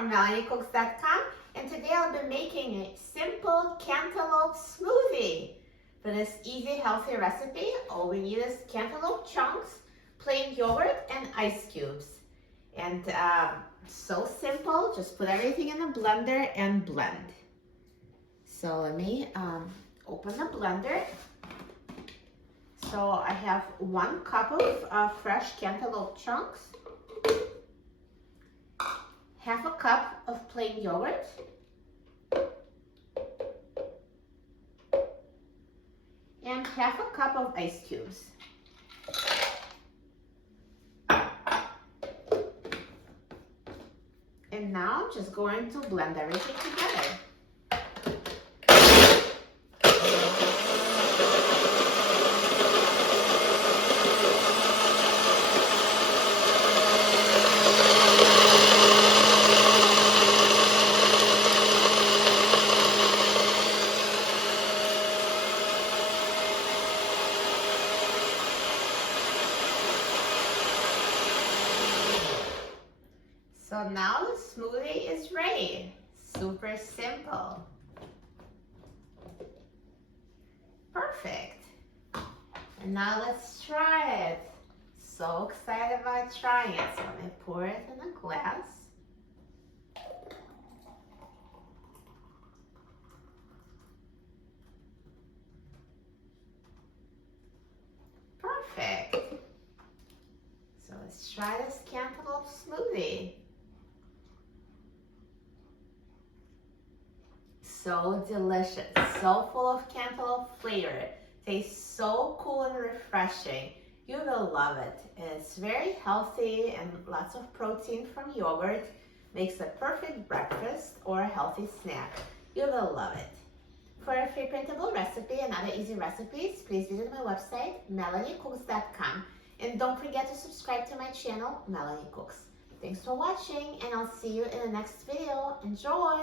from MelanieCooks.com, and today I'll be making a simple cantaloupe smoothie. For this easy, healthy recipe, all we need is cantaloupe chunks, plain yogurt, and ice cubes. And so simple, just put everything in the blender and blend. So let me open the blender. So I have 1 cup of fresh cantaloupe chunks, half a cup of plain yogurt, and half a cup of ice cubes. And now I'm just going to blend everything together. So now the smoothie is ready. Super simple. Perfect. And now let's try it. So excited about trying it. So let me pour it in a glass. Perfect. So let's try this cantaloupe smoothie. So delicious, so full of cantaloupe flavor. Tastes so cool and refreshing. You will love it. It's very healthy and lots of protein from yogurt. Makes a perfect breakfast or a healthy snack. You will love it. For a free printable recipe and other easy recipes, please visit my website, MelanieCooks.com. And don't forget to subscribe to my channel, Melanie Cooks. Thanks for watching, and I'll see you in the next video. Enjoy!